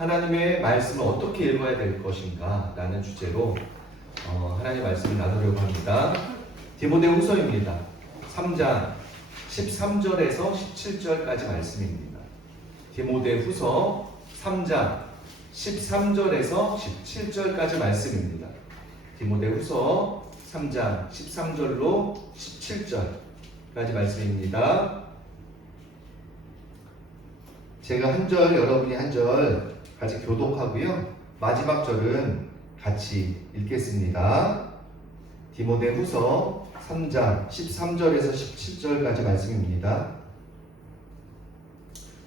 하나님의 말씀을 어떻게 읽어야 될 것인가 라는 주제로 하나님의 말씀을 나누려고 합니다. 디모데후서입니다. 3장 13절에서 17절까지 말씀입니다. 디모데후서 3장 13절에서 17절까지 말씀입니다. 디모데후서 3장 13절로 17절까지 말씀입니다. 제가 한 절, 여러분이 한 절 같이 교독하고요. 마지막 절은 같이 읽겠습니다. 디모데후서 3장 13절에서 17절까지 말씀입니다.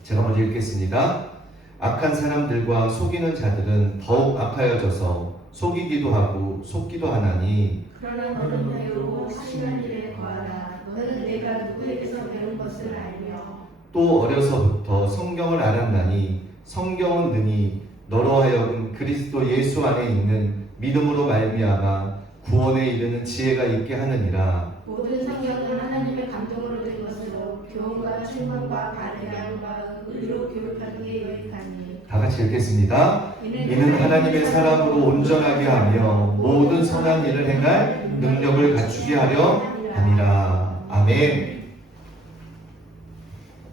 제가 먼저 읽겠습니다. 악한 사람들과 속이는 자들은 더욱 악하여져서 속이기도 하고 속기도 하나니 그러나 너는 배우고 하시는 일에 거하라. 너는 내가 누구에게서 배운 것을 알며 또 어려서부터 성경을 알았나니 성경은 능히 너로 하여금 그리스도 예수 안에 있는 믿음으로 말미암아 구원에 이르는 지혜가 있게 하느니라. 모든 성경은 하나님의 감동으로 된 것으로 교훈과 책망과 반응과 의로 교육하기에 유익하니. 다 같이 읽겠습니다. 이는 하나님의 사람으로 온전하게 하며 모든 선한 일을 행할 능력을 갖추게 하려 함이라. 아멘.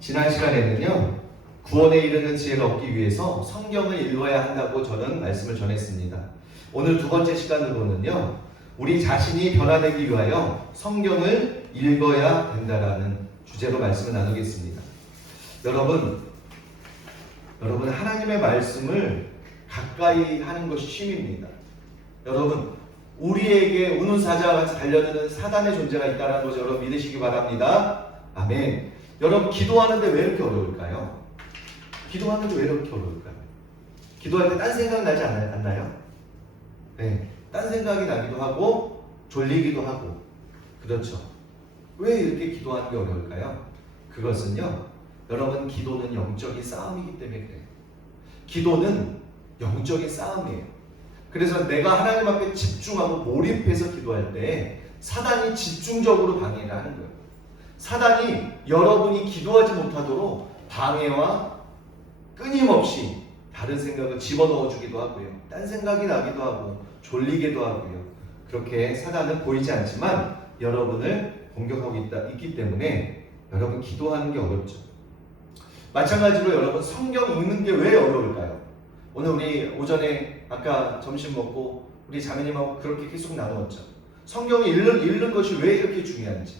지난 시간에는요, 구원에 이르는 지혜를 얻기 위해서 성경을 읽어야 한다고 저는 말씀을 전했습니다. 오늘 두 번째 시간으로는요, 우리 자신이 변화되기 위하여 성경을 읽어야 된다라는 주제로 말씀을 나누겠습니다. 여러분 하나님의 말씀을 가까이 하는 것이 쉼입니다. 여러분, 우리에게 우는사자와 같이 달려드는 사단의 존재가 있다는 것을 여러분 믿으시기 바랍니다. 아멘. 여러분, 기도하는데 왜 이렇게 어려울까요? 기도하는데 왜 이렇게 어려울까요? 기도할 때 딴 생각 나지 않나요? 네, 딴 생각이 나기도 하고 졸리기도 하고 그렇죠. 왜 이렇게 기도하는 게 어려울까요? 그것은요, 여러분, 기도는 영적인 싸움이기 때문에 그래요. 기도는 영적인 싸움이에요. 그래서 내가 하나님 앞에 집중하고 몰입해서 기도할 때 사단이 집중적으로 방해를 하는 거예요. 사단이 여러분이 기도하지 못하도록 방해와 끊임없이 다른 생각을 집어넣어 주기도 하고요. 딴 생각이 나기도 하고 졸리기도 하고요. 그렇게 사단은 보이지 않지만 여러분을 공격하고 있기 때문에 여러분 기도하는 게 어렵죠. 마찬가지로 여러분 성경 읽는 게 왜 어려울까요? 오늘 우리 오전에 아까 점심 먹고 우리 자매님하고 그렇게 계속 나누었죠. 성경을 읽는 것이 왜 이렇게 중요한지,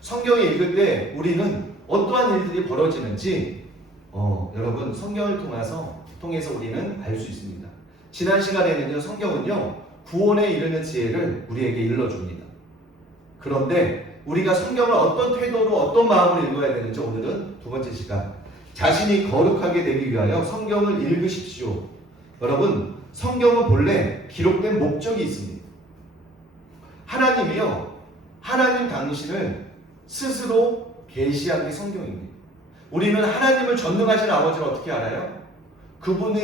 성경을 읽을 때 우리는 어떠한 일들이 벌어지는지 여러분 성경을 통해서 우리는 알 수 있습니다. 지난 시간에는요, 성경은요 구원에 이르는 지혜를 우리에게 일러줍니다. 그런데 우리가 성경을 어떤 태도로 어떤 마음으로 읽어야 되는지 오늘은 두 번째 시간, 자신이 거룩하게 되기 위하여 성경을 읽으십시오. 여러분, 성경은 본래 기록된 목적이 있습니다. 하나님이요, 하나님 당신을 스스로 계시한 게 성경입니다. 우리는 하나님을 전능하신 아버지를 어떻게 알아요? 그분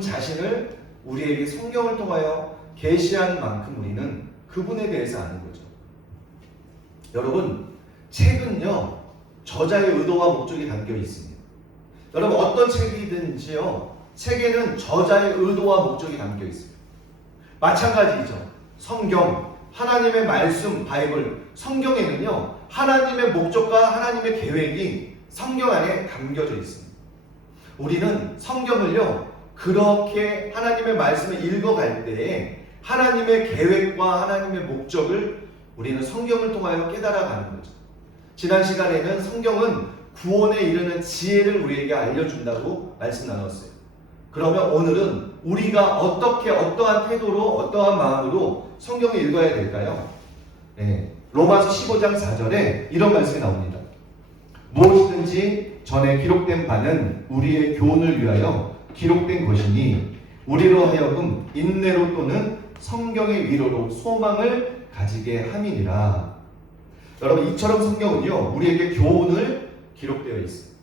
자신을 우리에게 성경을 통하여 계시한 만큼 우리는 그분에 대해서 아는 거죠. 여러분, 책은요 저자의 의도와 목적이 담겨 있습니다. 여러분, 어떤 책이든지요 책에는 저자의 의도와 목적이 담겨 있습니다. 마찬가지죠. 성경, 하나님의 말씀, 바이블, 성경에는요 하나님의 목적과 하나님의 계획이 성경 안에 담겨져 있습니다. 우리는 성경을요 그렇게 하나님의 말씀을 읽어갈 때에 하나님의 계획과 하나님의 목적을 우리는 성경을 통하여 깨달아가는 거죠. 지난 시간에는 성경은 구원에 이르는 지혜를 우리에게 알려준다고 말씀 나눴어요. 그러면 오늘은 우리가 어떻게, 어떠한 태도로, 어떠한 마음으로 성경을 읽어야 될까요? 네, 로마서 15장 4절에 이런 말씀이 나옵니다. 무엇이든지 전에 기록된 바는 우리의 교훈을 위하여 기록된 것이니 우리로 하여금 인내로 또는 성경의 위로로 소망을 가지게 함이니라. 여러분, 이처럼 성경은요 우리에게 교훈을 기록되어 있습니다.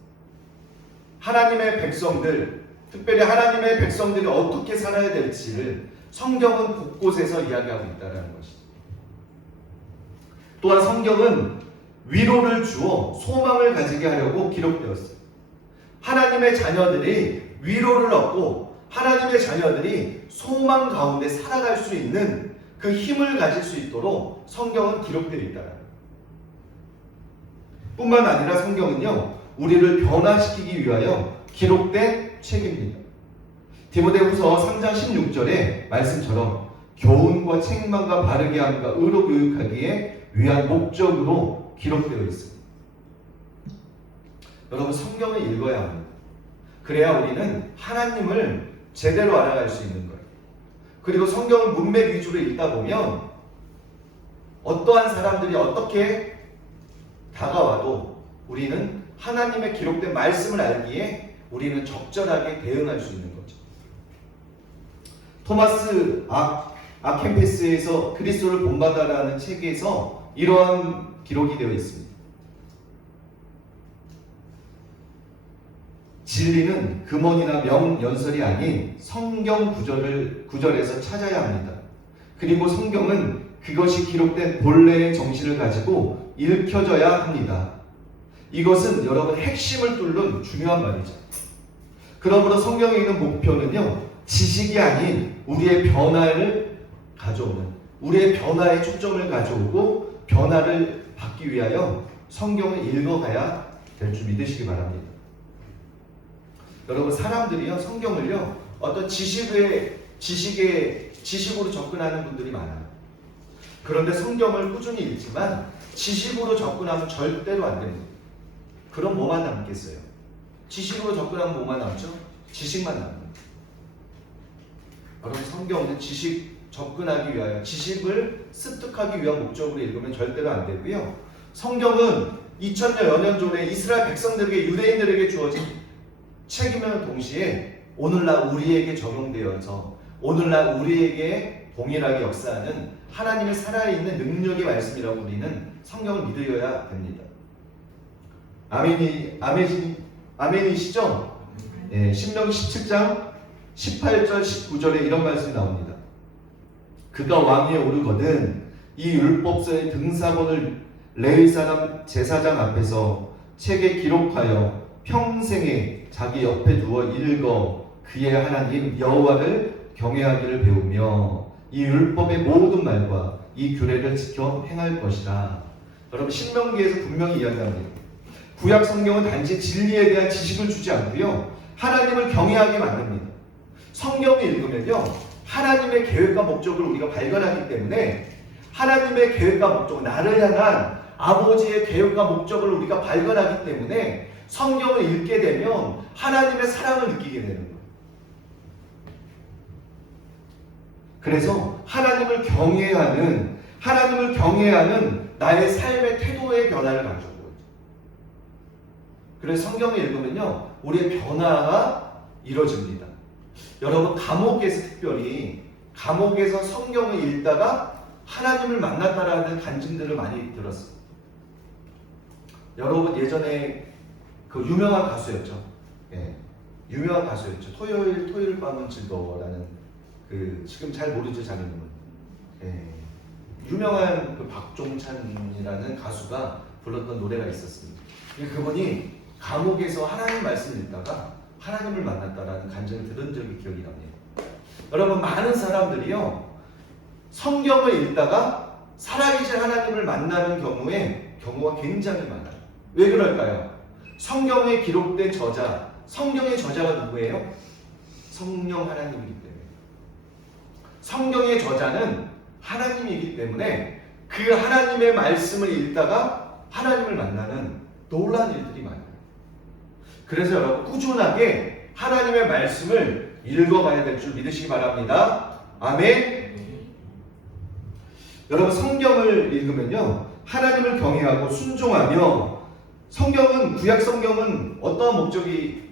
하나님의 백성들, 특별히 하나님의 백성들이 어떻게 살아야 될지를 성경은 곳곳에서 이야기하고 있다는 것이죠. 또한 성경은 위로를 주어 소망을 가지게 하려고 기록되었어요. 하나님의 자녀들이 위로를 얻고 하나님의 자녀들이 소망 가운데 살아갈 수 있는 그 힘을 가질 수 있도록 성경은 기록되어 있다. 뿐만 아니라 성경은요, 우리를 변화시키기 위하여 기록된 책입니다. 디모데후서 3장 16절의 말씀처럼 교훈과 책망과 바르게 함과 의로 교육하기에 위한 목적으로 기록되어 있습니다. 여러분, 성경을 읽어야 합니다. 그래야 우리는 하나님을 제대로 알아갈 수 있는 거예요. 그리고 성경을 문맥 위주로 읽다 보면 어떠한 사람들이 어떻게 다가와도 우리는 하나님의 기록된 말씀을 알기에 우리는 적절하게 대응할 수 있는 거죠. 토마스 아켄페스에서 그리스도를 본받아라는 책에서 이러한 기록이 되어 있습니다. 진리는 금언이나 명연설이 아닌 성경 구절에서 찾아야 합니다. 그리고 성경은 그것이 기록된 본래의 정신을 가지고 읽혀져야 합니다. 이것은 여러분 핵심을 뚫는 중요한 말이죠. 그러므로 성경에 있는 목표는요, 지식이 아닌 우리의 변화를 가져오는, 우리의 변화에 초점을 가져오고 변화를 받기 위하여 성경을 읽어가야 될 줄 믿으시기 바랍니다. 여러분, 사람들이요, 성경을요, 어떤 지식으로 접근하는 분들이 많아요. 그런데 성경을 꾸준히 읽지만 지식으로 접근하면 절대로 안 됩니다. 그럼 뭐만 남겠어요? 지식으로 접근하면 뭐만 남죠? 지식만 남습니다. 여러분, 성경은 지식 접근하기 위하여, 지식을 습득하기 위한 목적으로 읽으면 절대로 안 되고요. 성경은 2000여 년 전에 이스라엘 백성들에게, 유대인들에게 주어진 책임은 동시에 오늘날 우리에게 적용되어서 오늘날 우리에게 동일하게 역사하는 하나님의 살아있는 능력의 말씀이라고 우리는 성경을 믿어야 됩니다. 아멘이시죠? 네, 신명기 17장 18절 19절에 이런 말씀이 나옵니다. 그가 왕위에 오르거든 이 율법서의 등사본을 레위 사람 제사장 앞에서 책에 기록하여 평생에 자기 옆에 두어 읽어 그의 하나님 여호와를 경외하기를 배우며 이 율법의 모든 말과 이 규례를 지켜 행할 것이라. 여러분, 신명기에서 분명히 이야기합니다. 구약 성경은 단지 진리에 대한 지식을 주지 않고요, 하나님을 경외하게 만듭니다. 성경을 읽으면요, 하나님의 계획과 목적을 우리가 발견하기 때문에 하나님의 계획과 목적, 나를 향한 아버지의 계획과 목적을 우리가 발견하기 때문에 성경을 읽게 되면 하나님의 사랑을 느끼게 되는 거예요. 그래서 하나님을 경외하는 나의 삶의 태도의 변화를 가져오고 있죠. 그래서 성경을 읽으면요, 우리의 변화가 이루어집니다. 여러분, 감옥에서 성경을 읽다가 하나님을 만났다라는 간증들을 많이 들었어요. 여러분, 예전에 그 유명한 가수였죠. 예, 유명한 가수였죠. 토요일 밤은 즐거워라는, 그 지금 잘 모르죠, 자기는. 예, 유명한 그 박종찬이라는 가수가 불렀던 노래가 있었습니다. 그분이 감옥에서 하나님 말씀을 읽다가 하나님을 만났다라는 간증을 들은 적이 기억이 납니다. 여러분, 많은 사람들이요, 성경을 읽다가 살아계신 하나님을 만나는 경우가 굉장히 많아요. 왜 그럴까요? 성경에 기록된 성경의 저자가 누구예요? 성령 하나님이기 때문에. 성경의 저자는 하나님이기 때문에 그 하나님의 말씀을 읽다가 하나님을 만나는 놀라운 일들이 많아요. 그래서 여러분, 꾸준하게 하나님의 말씀을 읽어가야 될 줄 믿으시기 바랍니다. 아멘. 여러분, 성경을 읽으면요, 하나님을 경외하고 순종하며, 성경은, 구약 성경은 어떠한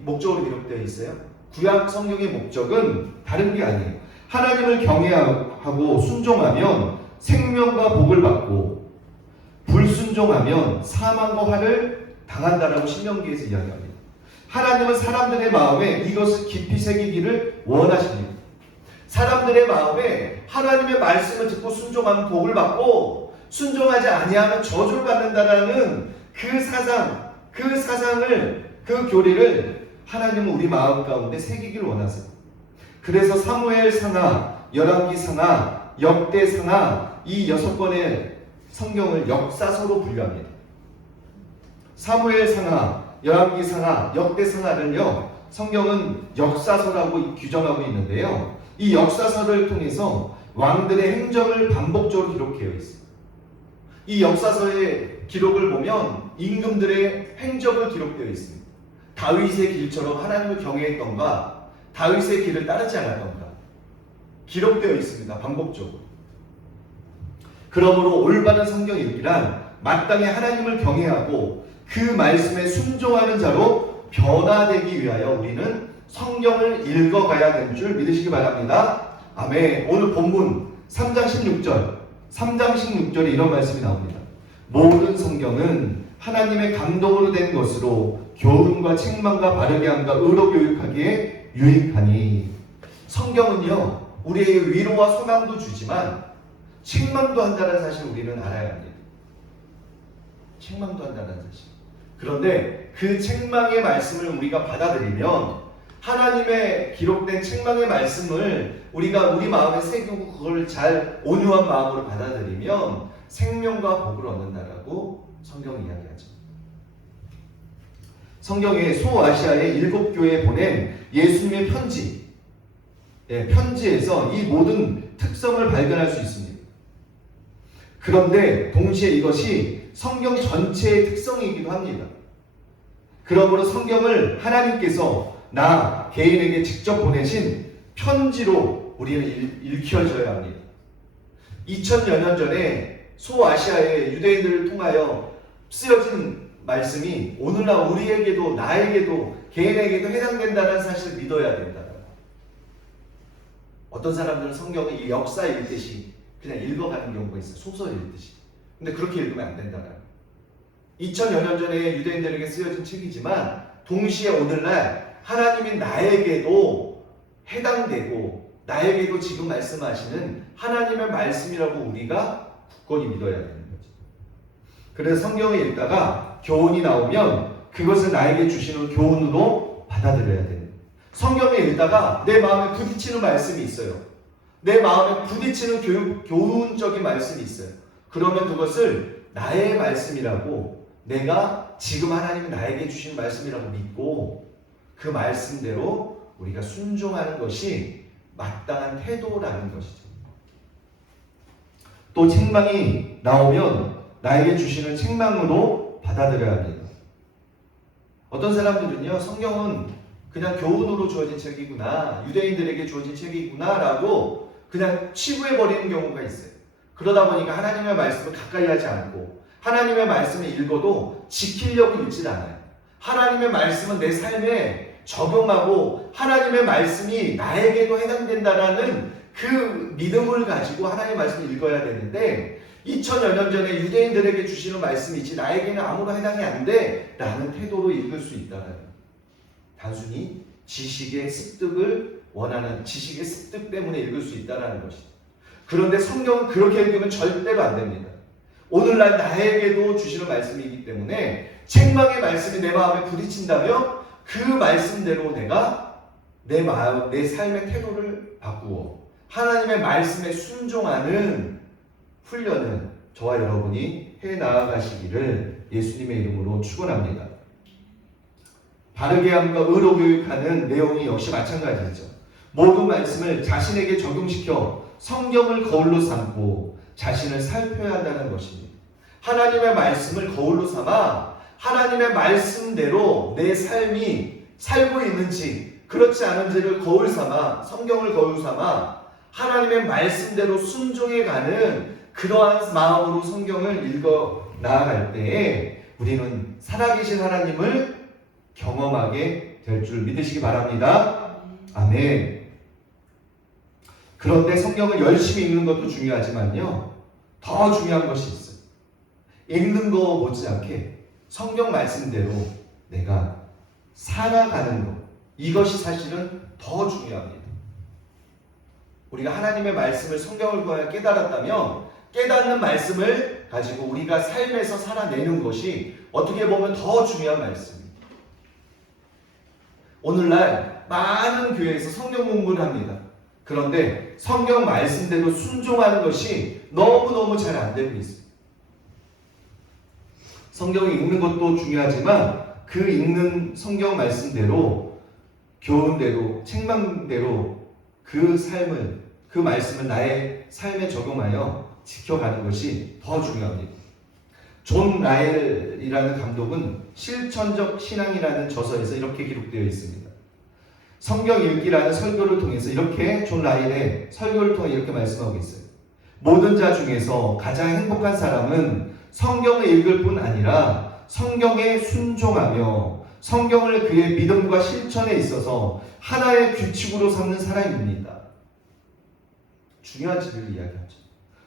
목적으로 기록되어 있어요? 구약 성경의 목적은 다른 게 아니에요. 하나님을 경외하고 순종하면 생명과 복을 받고, 불순종하면 사망과 화를 당한다라고 신명기에서 이야기합니다. 하나님은 사람들의 마음에 이것을 깊이 새기기를 원하십니다. 사람들의 마음에 하나님의 말씀을 듣고 순종하면 복을 받고, 순종하지 아니하면 저주를 받는다라는 그 교리를 하나님은 우리 마음 가운데 새기길 원하세요. 그래서 사무엘상하, 열왕기상하, 역대상하 이 6권의 성경을 역사서로 분류합니다. 사무엘상하, 열왕기상하, 역대상하를요 성경은 역사서라고 규정하고 있는데요. 이 역사서를 통해서 왕들의 행적을 반복적으로 기록되어 있습니다. 이 역사서의 기록을 보면 임금들의 행적을 기록되어 있습니다. 다윗의 길처럼 하나님을 경외했던가 다윗의 길을 따르지 않았던가 기록되어 있습니다. 반복적으로. 그러므로 올바른 성경 읽기란 마땅히 하나님을 경외하고 그 말씀에 순종하는 자로 변화되기 위하여 우리는 성경을 읽어가야 되는 줄 믿으시기 바랍니다. 아멘. 오늘 본문 3장 16절에 이런 말씀이 나옵니다. 모든 성경은 하나님의 감동으로 된 것으로 교훈과 책망과 바르게 함과 의로 교육하기에 유익하니. 성경은요 우리에게 위로와 소망도 주지만 책망도 한다는 사실을 우리는 알아야 합니다. 책망도 한다는 사실. 그런데 그 책망의 말씀을 우리가 받아들이면 하나님의 기록된 책망의 말씀을 우리가 우리 마음에 새기고 그걸 잘 온유한 마음으로 받아들이면 생명과 복을 얻는다라고 성경이 이야기하죠. 성경에 소아시아의 7교회에 보낸 예수님의 편지에서 이 모든 특성을 발견할 수 있습니다. 그런데 동시에 이것이 성경 전체의 특성이기도 합니다. 그러므로 성경을 하나님께서 나 개인에게 직접 보내신 편지로 우리는 읽혀져야 합니다. 2000여 년 전에 소아시아의 유대인들을 통하여 쓰여진 말씀이 오늘날 우리에게도 나에게도 개인에게도 해당된다는 사실을 믿어야 된다. 어떤 사람들은 성경을 이 역사 읽듯이 그냥 읽어가는 경우가 있어요. 소설 읽듯이. 근데 그렇게 읽으면 안 된다는. 2000여 년 전에 유대인들에게 쓰여진 책이지만 동시에 오늘날 하나님이 나에게도 해당되고 나에게도 지금 말씀하시는 하나님의 말씀이라고 우리가 굳건히 믿어야 되는 거죠. 그래서 성경을 읽다가 교훈이 나오면 그것을 나에게 주시는 교훈으로 받아들여야 돼요. 성경을 읽다가 내 마음에 부딪히는 말씀이 있어요. 내 마음에 부딪히는 교훈적인 말씀이 있어요. 그러면 그것을 나의 말씀이라고 내가 지금 하나님이 나에게 주신 말씀이라고 믿고 그 말씀대로 우리가 순종하는 것이 마땅한 태도라는 것이죠. 또 책망이 나오면 나에게 주시는 책망으로 받아들여야 합니다. 어떤 사람들은요 성경은 그냥 교훈으로 주어진 책이구나, 유대인들에게 주어진 책이구나 라고 그냥 치부해버리는 경우가 있어요. 그러다 보니까 하나님의 말씀을 가까이 하지 않고 하나님의 말씀을 읽어도 지키려고 읽지 않아요. 하나님의 말씀은 내 삶에 적용하고 하나님의 말씀이 나에게도 해당된다라는 그 믿음을 가지고 하나님의 말씀을 읽어야 되는데 2000여 년 전에 유대인들에게 주시는 말씀이지 나에게는 아무런 해당이 안 돼 라는 태도로 읽을 수 있다는 거예요. 단순히 지식의 습득을 원하는 지식의 습득 때문에 읽을 수 있다는 것이죠. 그런데 성경은 그렇게 읽으면 절대로 안 됩니다. 오늘날 나에게도 주시는 말씀이기 때문에 책망의 말씀이 내 마음에 부딪힌다면 그 말씀대로 내가 내 마음, 내 삶의 태도를 바꾸어 하나님의 말씀에 순종하는 훈련을 저와 여러분이 해 나아가시기를 예수님의 이름으로 축원합니다. 바르게 함과 의로 교육하는 내용이 역시 마찬가지죠. 모든 말씀을 자신에게 적용시켜 성경을 거울로 삼고 자신을 살펴야 한다는 것입니다. 하나님의 말씀을 거울로 삼아 하나님의 말씀대로 내 삶이 살고 있는지 그렇지 않은지를 거울 삼아 성경을 거울 삼아 하나님의 말씀대로 순종해가는 그러한 마음으로 성경을 읽어 나아갈 때에 우리는 살아계신 하나님을 경험하게 될 줄 믿으시기 바랍니다. 아멘. 그런데 성경을 열심히 읽는 것도 중요하지만요, 더 중요한 것이 있어요. 읽는 거 못지않게 성경 말씀대로 내가 살아가는 것, 이것이 사실은 더 중요합니다. 우리가 하나님의 말씀을 성경을 통해 깨달았다면 깨닫는 말씀을 가지고 우리가 삶에서 살아내는 것이 어떻게 보면 더 중요한 말씀입니다. 오늘날 많은 교회에서 성경 공부를 합니다. 그런데 성경 말씀대로 순종하는 것이 너무너무 잘 안 되고 있어요. 성경을 읽는 것도 중요하지만 그 읽는 성경 말씀대로, 교훈대로, 책망대로 그 삶을, 그 말씀을 나의 삶에 적용하여 지켜가는 것이 더 중요합니다. 존 라일이라는 감독은 실천적 신앙이라는 저서에서 이렇게 기록되어 있습니다. 성경 읽기라는 설교를 통해서 이렇게 존 라일의 설교를 통해 이렇게 말씀하고 있어요. 모든 자 중에서 가장 행복한 사람은 성경을 읽을 뿐 아니라 성경에 순종하며 성경을 그의 믿음과 실천에 있어서 하나의 규칙으로 삼는 사람입니다. 중요한 진리를 이야기하죠.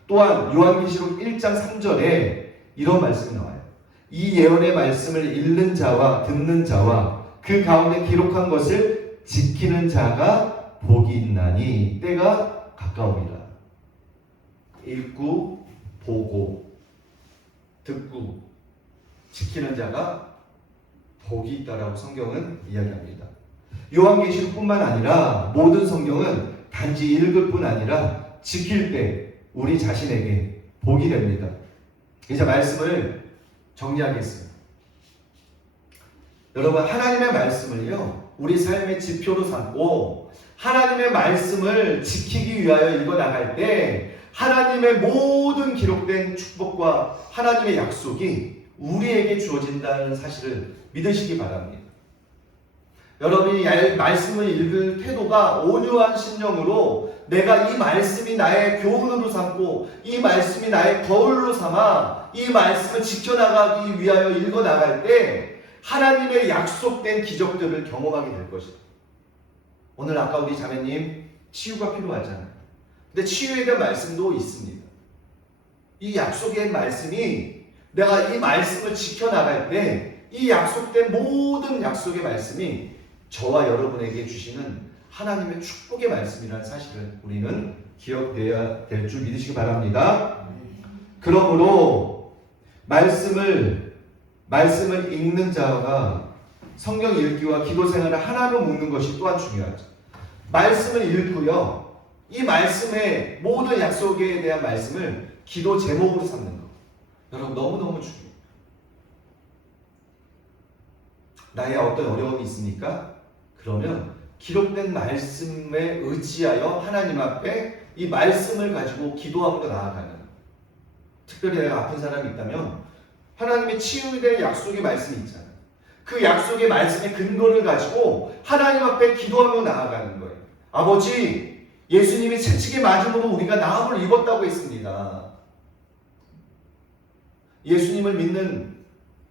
또한 요한계시록 1장 3절에 이런 말씀이 나와요. 이 예언의 말씀을 읽는 자와 듣는 자와 그 가운데 기록한 것을 지키는 자가 복이 있나니 때가 가까웁니다. 읽고 보고 듣고 지키는 자가 복이 있다라고 성경은 이야기합니다. 요한계시록뿐만 아니라 모든 성경은 단지 읽을 뿐 아니라 지킬 때 우리 자신에게 복이 됩니다. 이제 말씀을 정리하겠습니다. 여러분, 하나님의 말씀을요, 우리 삶의 지표로 삼고 하나님의 말씀을 지키기 위하여 읽어나갈 때 하나님의 모든 기록된 축복과 하나님의 약속이 우리에게 주어진다는 사실을 믿으시기 바랍니다. 여러분이 말씀을 읽을 태도가 온유한 심령으로 내가 이 말씀이 나의 교훈으로 삼고 이 말씀이 나의 거울로 삼아 이 말씀을 지켜나가기 위하여 읽어나갈 때 하나님의 약속된 기적들을 경험하게 될 것입니다. 오늘 아까 우리 자매님 치유가 필요하잖아요. 근데 치유에 대한 말씀도 있습니다. 이 약속의 말씀이 내가 이 말씀을 지켜나갈 때 이 약속된 모든 약속의 말씀이 저와 여러분에게 주시는 하나님의 축복의 말씀이라는 사실을 우리는 기억해야 될 줄 믿으시기 바랍니다. 그러므로 말씀을 읽는 자가 성경 읽기와 기도 생활을 하나로 묶는 것이 또한 중요하죠. 말씀을 읽고요, 이 말씀의 모든 약속에 대한 말씀을 기도 제목으로 삼는 것. 여러분 너무너무 중요해요. 나의 어떤 어려움이 있습니까? 그러면 기록된 말씀에 의지하여 하나님 앞에 이 말씀을 가지고 기도함으로 나아가는, 특별히 내가 아픈 사람이 있다면 하나님의 치유에 대한 약속의 말씀이 있잖아요. 그 약속의 말씀의 근거를 가지고 하나님 앞에 기도하며 나아가는 거예요. 아버지, 예수님이 채찍에 맞음으로 우리가 나음을 입었다고 했습니다. 예수님을 믿는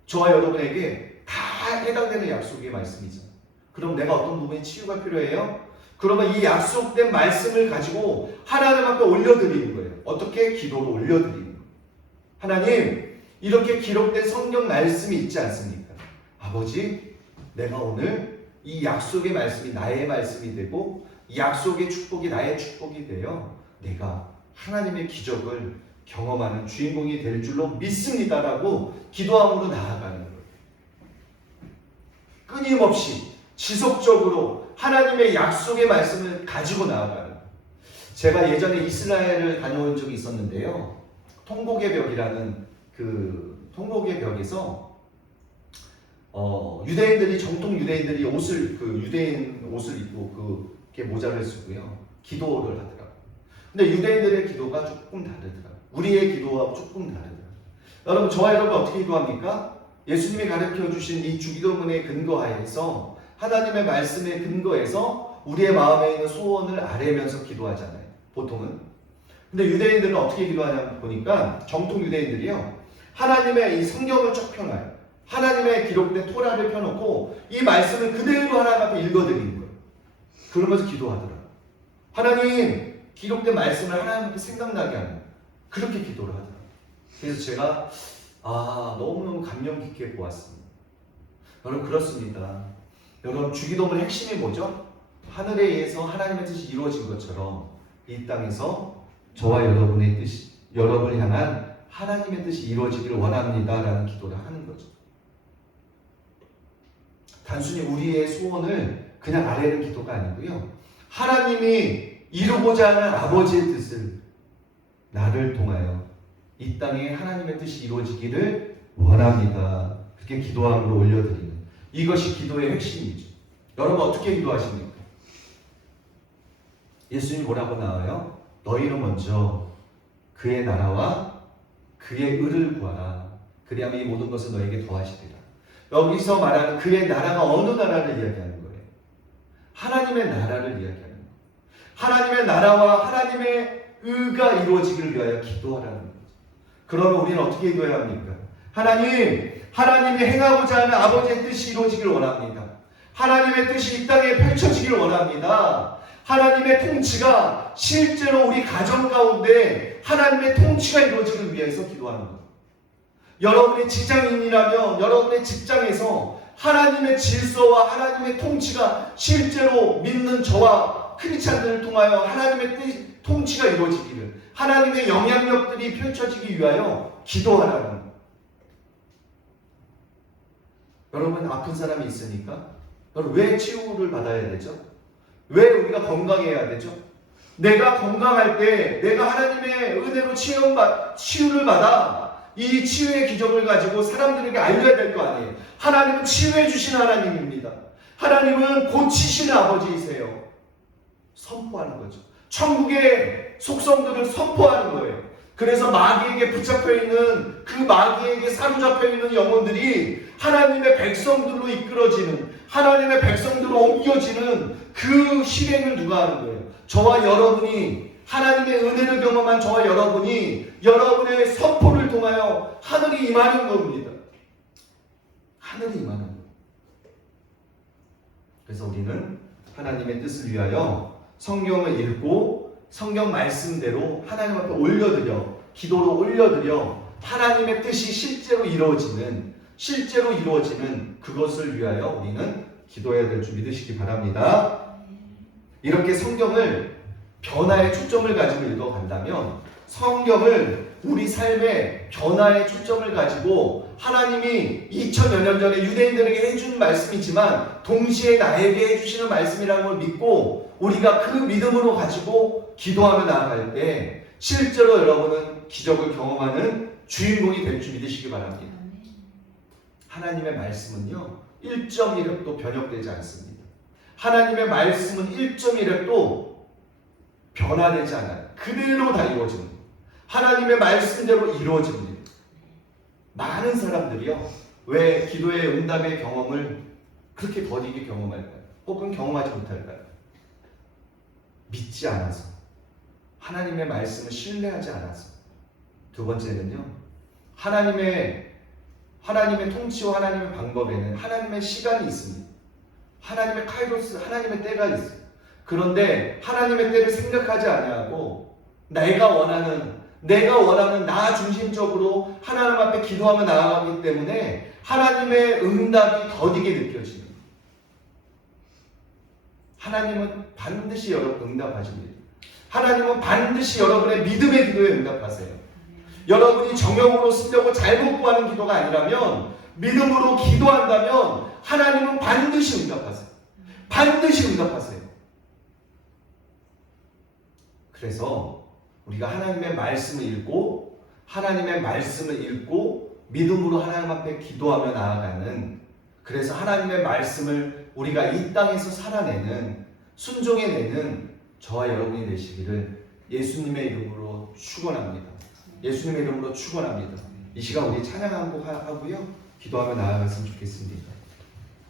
저와 여러분에게 다 해당되는 약속의 말씀이죠. 그럼 내가 어떤 부분에 치유가 필요해요? 그러면 이 약속된 말씀을 가지고 하나님 앞에 올려드리는 거예요. 어떻게? 기도로 올려드리는 거예요. 하나님, 이렇게 기록된 성경 말씀이 있지 않습니까? 아버지, 내가 오늘 이 약속의 말씀이 나의 말씀이 되고 이 약속의 축복이 나의 축복이 되어 내가 하나님의 기적을 경험하는 주인공이 될 줄로 믿습니다라고 기도함으로 나아가는 거예요. 끊임없이 지속적으로 하나님의 약속의 말씀을 가지고 나아가는 거예요. 제가 예전에 이스라엘을 다녀온 적이 있었는데요. 통곡의 벽이라는 그 통곡의 벽에서 유대인들이, 정통 유대인들이 유대인 옷을 입고 그렇게 모자를 쓰고요, 기도를 하더라고요. 근데 유대인들의 기도가 조금 다르더라고요. 우리의 기도와 조금 다르더라고요. 여러분, 저와 여러분 어떻게 기도합니까? 예수님이 가르쳐 주신 이 주기도문의 근거하에서, 하나님의 말씀의 근거에서 우리의 마음에 있는 소원을 아뢰면서 기도하잖아요, 보통은. 근데 유대인들은 어떻게 기도하냐 보니까, 정통 유대인들이요, 하나님의 이 성경을 쭉 펴놔요. 하나님의 기록된 토라를 펴놓고 이 말씀을 그대로 하나님 앞에 읽어드리는 거예요. 그러면서 기도하더라고요. 하나님, 기록된 말씀을 하나님 앞에 생각나게 하는, 그렇게 기도를 하더라고요. 그래서 제가 너무너무 감명 깊게 보았습니다. 여러분, 그렇습니다. 여러분, 주기도문의 핵심이 뭐죠? 하늘에 의해서 하나님의 뜻이 이루어진 것처럼 이 땅에서 저와 여러분의 뜻이, 여러분을 향한 하나님의 뜻이 이루어지기를 원합니다라는 기도를 하는 거죠. 단순히 우리의 소원을 그냥 아뢰는 기도가 아니고요. 하나님이 이루고자 하는 아버지의 뜻을 나를 통하여 이 땅에 하나님의 뜻이 이루어지기를 원합니다. 그렇게 기도함으로 올려드리는 이것이 기도의 핵심이죠. 여러분 어떻게 기도하십니까? 예수님이 뭐라고 나와요? 너희는 먼저 그의 나라와 그의 의를 구하라. 그리하면 이 모든 것을 너에게 더하시리라. 여기서 말하는 그의 나라가 어느 나라를 이야기하는 거예요? 하나님의 나라를 이야기하는 거예요. 하나님의 나라와 하나님의 의가 이루어지기를 위하여 기도하라는 거죠. 그러면 우리는 어떻게 기도해야 합니까? 하나님이 행하고자 하는 아버지의 뜻이 이루어지기를 원합니다. 하나님의 뜻이 이 땅에 펼쳐지기를 원합니다. 하나님의 통치가 실제로 우리 가정 가운데 하나님의 통치가 이루어지기 위해서 기도하는 것. 여러분의 직장인이라면 여러분의 직장에서 하나님의 질서와 하나님의 통치가 실제로 믿는 저와 크리스찬들을 통하여 하나님의 통치가 이루어지기를, 하나님의 영향력들이 펼쳐지기 위하여 기도하라는 것. 여러분 아픈 사람이 있으니까 여러분 왜 치유를 받아야 되죠? 왜 우리가 건강해야 되죠? 내가 건강할 때 내가 하나님의 은혜로 치유를 받아 이 치유의 기적을 가지고 사람들에게 알려야 될 거 아니에요. 하나님은 치유해 주시는 하나님입니다. 하나님은 고치시는 아버지이세요. 선포하는 거죠. 천국의 속성들을 선포하는 거예요. 그래서 마귀에게 붙잡혀 있는 그 마귀에게 사로잡혀 있는 영혼들이 하나님의 백성들로 이끌어지는, 하나님의 백성들로 옮겨지는 그 실행을 누가 하는 거예요? 저와 여러분이, 하나님의 은혜를 경험한 저와 여러분이 여러분의 선포를 통하여 하늘이 임하는 겁니다. 하늘이 임하는 거예요. 그래서 우리는 하나님의 뜻을 위하여 성경을 읽고 성경 말씀대로 하나님 앞에 올려드려, 기도로 올려드려 하나님의 뜻이 실제로 이루어지는 그것을 위하여 우리는 기도해야 될 줄 믿으시기 바랍니다. 이렇게 성경을 변화의 초점을 가지고 읽어간다면, 성경을 우리 삶의 변화의 초점을 가지고 하나님이 2000여 년 전에 유대인들에게 해준 말씀이지만 동시에 나에게 해주시는 말씀이라는 걸 믿고 우리가 그 믿음으로 가지고 기도하며 나아갈 때 실제로 여러분은 기적을 경험하는 주인공이 될 줄 믿으시기 바랍니다. 하나님의 말씀은요 1.1획도 변형되지 않습니다. 하나님의 말씀은 1.1획도 변화되지 않아요. 그대로 다 이루어집니다. 하나님의 말씀대로 이루어집니다. 많은 사람들이요 왜 기도의 응답의 경험을 그렇게 더디게 경험할까요? 혹은 경험하지 못할까요? 믿지 않아서, 하나님의 말씀을 신뢰하지 않아서. 두 번째는요 하나님의 통치와 하나님의 방법에는 하나님의 시간이 있습니다. 하나님의 카이로스, 하나님의 때가 있어요. 그런데 하나님의 때를 생각하지 아니하고 내가 원하는 나 중심적으로 하나님 앞에 기도하며 나아가기 때문에 하나님의 응답이 더디게 느껴집니다. 하나님은 반드시 여러분 응답하십니다. 하나님은 반드시 여러분의 믿음의 기도에 응답하세요. 여러분이 정욕으로 쓰려고 잘못 구하는 기도가 아니라면, 믿음으로 기도한다면 하나님은 반드시 응답하세요. 반드시 응답하세요. 그래서 우리가 하나님의 말씀을 읽고 믿음으로 하나님 앞에 기도하며 나아가는, 그래서 하나님의 말씀을 우리가 이 땅에서 살아내는, 순종해내는 저와 여러분이 되시기를 예수님의 이름으로 축원합니다. 예수님의 이름으로 축원합니다. 이 시간 우리 찬양한 곡 하고요 기도하며 나아갔으면 좋겠습니다.